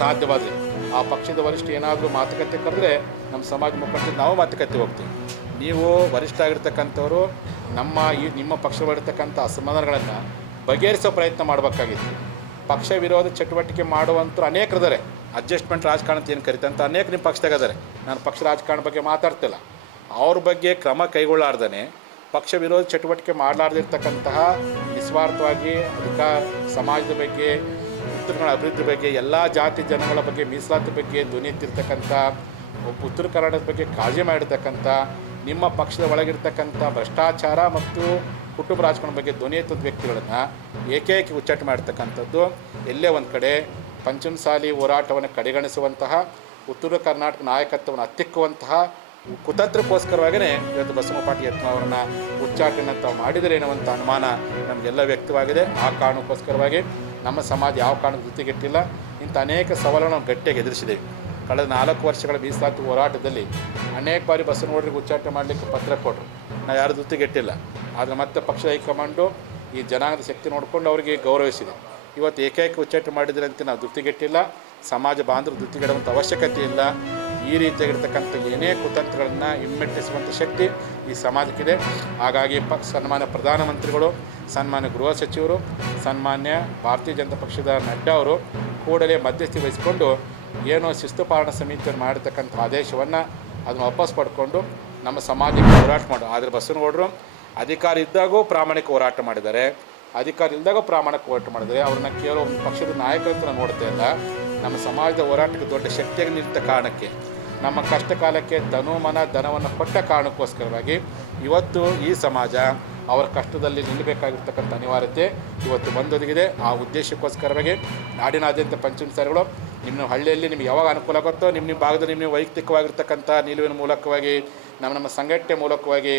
ಸಾಧ್ಯವಾದರೆ ಆ ಪಕ್ಷದ ವರಿಷ್ಠ ಏನಾದರೂ ಮಾತುಕತೆ ಕರೆದ್ರೆ ನಮ್ಮ ಸಮಾಜ ಮುಖಂಡರು ನಾವು ಮಾತುಕತೆ ಹೋಗ್ತೀವಿ. ನೀವು ವರಿಷ್ಠ ಆಗಿರ್ತಕ್ಕಂಥವ್ರು ನಿಮ್ಮ ಪಕ್ಷದಲ್ಲಿರ್ತಕ್ಕಂಥ ಅಸಮಾಧಾನಗಳನ್ನು ಬಗೆಹರಿಸೋ ಪ್ರಯತ್ನ ಮಾಡಬೇಕಾಗಿತ್ತು. ಪಕ್ಷ ವಿರೋಧ ಚಟುವಟಿಕೆ ಮಾಡುವಂಥರು ಅನೇಕರಿದ್ದಾರೆ. ಅಡ್ಜಸ್ಟ್ಮೆಂಟ್ ರಾಜಕಾರಣ ಅಂತ ಏನು ಕರಿತಂತ ಅನೇಕ ನಿಮ್ಮ ಪಕ್ಷದಾಗಿದ್ದಾರೆ. ನಾನು ಪಕ್ಷ ರಾಜಕಾರಣ ಬಗ್ಗೆ ಮಾತಾಡ್ತಿಲ್ಲ. ಅವ್ರ ಬಗ್ಗೆ ಕ್ರಮ ಕೈಗೊಳ್ಳಾರ್ದೇ ಪಕ್ಷ ವಿರೋಧ ಚಟುವಟಿಕೆ ಮಾಡಲಾರ್ದಿರ್ತಕ್ಕಂತಹ ನಿಸ್ವಾರ್ಥವಾಗಿ ಸಮಾಜದ ಬಗ್ಗೆ, ಉತ್ತರಗಳ ಅಭಿವೃದ್ಧಿ ಬಗ್ಗೆ, ಎಲ್ಲ ಜಾತಿ ಜನಗಳ ಬಗ್ಗೆ, ಮೀಸಲಾತಿ ಬಗ್ಗೆ ಧ್ವನಿ ಎತ್ತಿರ್ತಕ್ಕಂಥ, ಉತ್ತರ ಕರ್ನಾಟಕದ ಬಗ್ಗೆ ಕಾಳಜಿ ಮಾಡಿರ್ತಕ್ಕಂಥ, ನಿಮ್ಮ ಪಕ್ಷದ ಒಳಗಿರ್ತಕ್ಕಂಥ ಭ್ರಷ್ಟಾಚಾರ ಮತ್ತು ಕುಟುಂಬ ರಾಜಕಾರಣ ಬಗ್ಗೆ ಧ್ವನಿ ಎತ್ತದ ವ್ಯಕ್ತಿಗಳನ್ನು ಏಕೈಕಿ ಉಚ್ಚಾಟನೆ ಮಾಡ್ತಕ್ಕಂಥದ್ದು, ಎಲ್ಲೇ ಒಂದು ಕಡೆ ಪಂಚಮಸಾಲಿ ಹೋರಾಟವನ್ನು ಕಡೆಗಣಿಸುವಂತಹ, ಉತ್ತರ ಕರ್ನಾಟಕ ನಾಯಕತ್ವವನ್ನು ಹತ್ತಿಕ್ಕುವಂತಹ ಕುತಂತ್ರಕ್ಕೋಸ್ಕರವಾಗಿಯೇ ಇವತ್ತು ಬಸವ ಪಾಟೀಲ್ ಯತ್ನಾಳ್ ಅವರನ್ನ ಉಚ್ಚಾಟನೆ ತಾವು ಮಾಡಿದರೆ ಎನ್ನುವಂಥ ಅನುಮಾನ ನಮಗೆಲ್ಲ ವ್ಯಕ್ತವಾಗಿದೆ. ಆ ಕಾರಣಕ್ಕೋಸ್ಕರವಾಗಿ ನಮ್ಮ ಸಮಾಜ ಯಾವ ಕಾರಣದ ಜೊತೆಗೆಟ್ಟಿಲ್ಲ. ಇಂಥ ಅನೇಕ ಸವಾಲುಗಳನ್ನು ನಾವು ಗಟ್ಟಿಯಾಗಿ ಎದುರಿಸಿದ್ದೇವೆ. ಕಳೆದ 4 ವರ್ಷಗಳ ಮೀಸಲಾತಿ ಹೋರಾಟದಲ್ಲಿ ಅನೇಕ ಬಾರಿ ಬಸವನಗೌಡರಿಗೆ ಉಚ್ಚಾಟನೆ ಮಾಡಲಿಕ್ಕೆ ಪತ್ರ ಕೊಟ್ಟರು. ನಾವು ಯಾರು ಜೊತೆಗೆಟ್ಟಿಲ್ಲ. ಆದರೆ ಮತ್ತೆ ಪಕ್ಷದ ಹೈಕಮಾಂಡು ಈ ಜನಾಂಗದ ಶಕ್ತಿ ನೋಡಿಕೊಂಡು ಅವರಿಗೆ ಗೌರವಿಸಿದೆ. ಇವತ್ತು ಏಕೈಕ ಉಚ್ಚಾಟನೆ ಮಾಡಿದರೆ ಅಂತ ನಾವು ಧೃತಿಗೆಟ್ಟಿಲ್ಲ. ಸಮಾಜ ಬಾಂಧವರು ಧೃತಿಗೆಡುವಂಥ ಅವಶ್ಯಕತೆ ಇಲ್ಲ. ಈ ರೀತಿಯಾಗಿರ್ತಕ್ಕಂಥ ಏನೇ ಕುತಂತ್ರಗಳನ್ನು ಹಿಮ್ಮೆಟ್ಟಿಸುವಂಥ ಶಕ್ತಿ ಈ ಸಮಾಜಕ್ಕಿದೆ. ಹಾಗಾಗಿ ಸನ್ಮಾನ್ಯ ಪ್ರಧಾನಮಂತ್ರಿಗಳು, ಸನ್ಮಾನ್ಯ ಗೃಹ ಸಚಿವರು, ಸನ್ಮಾನ್ಯ ಭಾರತೀಯ ಜನತಾ ಪಕ್ಷದ ನಡ್ಡಾ ಅವರು ಕೂಡಲೇ ಮಧ್ಯಸ್ಥಿ ವಹಿಸಿಕೊಂಡು ಏನೋ ಶಿಸ್ತು ಪಾಲನಾ ಸಮಿತಿಯನ್ನು ಮಾಡಿರ್ತಕ್ಕಂಥ ಆದೇಶವನ್ನು ಅದನ್ನು ವಾಪಸ್ ಪಡ್ಕೊಂಡು ನಮ್ಮ ಸಮಾಜಕ್ಕೆ ಹೋರಾಟ ಮಾಡೋದು. ಆದರೆ ಬಸವನಗೌಡರು ಅಧಿಕಾರ ಇದ್ದಾಗೂ ಪ್ರಾಮಾಣಿಕ ಹೋರಾಟ ಮಾಡಿದ್ದಾರೆ, ಅಧಿಕಾರ ಇಲ್ಲದಾಗ ಪ್ರಾಮಾಣಿಕ ಹೋರಾಟ ಮಾಡಿದ್ದಾರೆ. ಅವ್ರನ್ನ ಕೇವಲ ಒಂದು ಪಕ್ಷದ ನಾಯಕರಂತ ನೋಡ್ತಾ ಇಲ್ಲ. ನಮ್ಮ ಸಮಾಜದ ಹೋರಾಟಕ್ಕೆ ದೊಡ್ಡ ಶಕ್ತಿಯಾಗಿ ನಿಂತ ಕಾರಣಕ್ಕೆ, ನಮ್ಮ ಕಷ್ಟ ಕಾಲಕ್ಕೆ ತನುಮನ ಧನವನ್ನು ಕೊಟ್ಟ ಕಾರಣಕ್ಕೋಸ್ಕರವಾಗಿ ಇವತ್ತು ಈ ಸಮಾಜ ಅವರ ಕಷ್ಟದಲ್ಲಿ ನಿಲ್ಲಬೇಕಾಗಿರ್ತಕ್ಕಂಥ ಅನಿವಾರ್ಯತೆ ಇವತ್ತು ಬಂದೊದಗಿದೆ. ಆ ಉದ್ದೇಶಕ್ಕೋಸ್ಕರವಾಗಿ ನಾಡಿನಾದ್ಯಂತ ಪಂಚಮಸಾಲಿಗಳು ನಿಮ್ಮ ಹಳ್ಳಿಯಲ್ಲಿ ನಿಮ್ಗೆ ಯಾವಾಗ ಅನುಕೂಲ ಆಗುತ್ತೋ ನಿಮ್ಮ ಭಾಗದಲ್ಲಿ ನಿಮ್ಮ ವೈಯಕ್ತಿಕವಾಗಿರ್ತಕ್ಕಂಥ ನಿಲುವಿನ ಮೂಲಕವಾಗಿ ನಮ್ಮ ಸಂಘಟನೆ ಮೂಲಕವಾಗಿ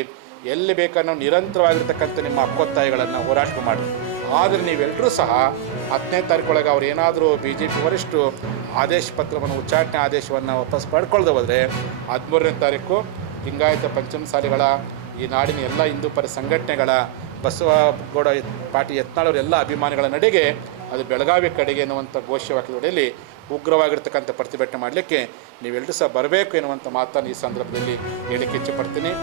ಎಲ್ಲಿ ಬೇಕಾದ್ರೂ ನಾವು ನಿರಂತರವಾಗಿರ್ತಕ್ಕಂಥ ನಿಮ್ಮ ಹಕ್ಕೊತ್ತಾಯಗಳನ್ನು ಹೋರಾಟ ಮಾಡಿ. ಆದರೆ ನೀವೆಲ್ಲರೂ ಸಹ 10ನೇ ತಾರೀಕೊಳಗೆ ಅವ್ರು ಏನಾದರೂ BJP ವರಿಷ್ಠರು ಆದೇಶ ಪತ್ರವನ್ನು ಉಚ್ಚಾಟನೆ ಆದೇಶವನ್ನು ವಾಪಸ್ ಪಡ್ಕೊಳ್ದೆ ಹೋದರೆ 13ನೇ ತಾರೀಕು ಲಿಂಗಾಯತ ಪಂಚಮಸಾಲಿಗಳ ಈ ನಾಡಿನ ಎಲ್ಲ ಹಿಂದೂ ಪರ ಸಂಘಟನೆಗಳ ಬಸವಗೌಡ ಪಾಟೀಲ್ ಯತ್ನಾಳ್ ಅವರೆಲ್ಲ ಅಭಿಮಾನಿಗಳ ನಡೆಗೆ ಅದು ಬೆಳಗಾವಿ ಕಡೆಗೆ ಎನ್ನುವಂಥ ಘೋಷವಾಕ್ಯದೊಡೆಯಲ್ಲಿ ಉಗ್ರವಾಗಿರ್ತಕ್ಕಂಥ ಪ್ರತಿಭಟನೆ ಮಾಡಲಿಕ್ಕೆ ನೀವೆಲ್ಲರೂ ಸಹ ಬರಬೇಕು ಎನ್ನುವಂಥ ಮಾತನ್ನು ಈ ಸಂದರ್ಭದಲ್ಲಿ ಹೇಳಿಕ್ಕೆ ಇಚ್ಛೆಪಡ್ತೀನಿ.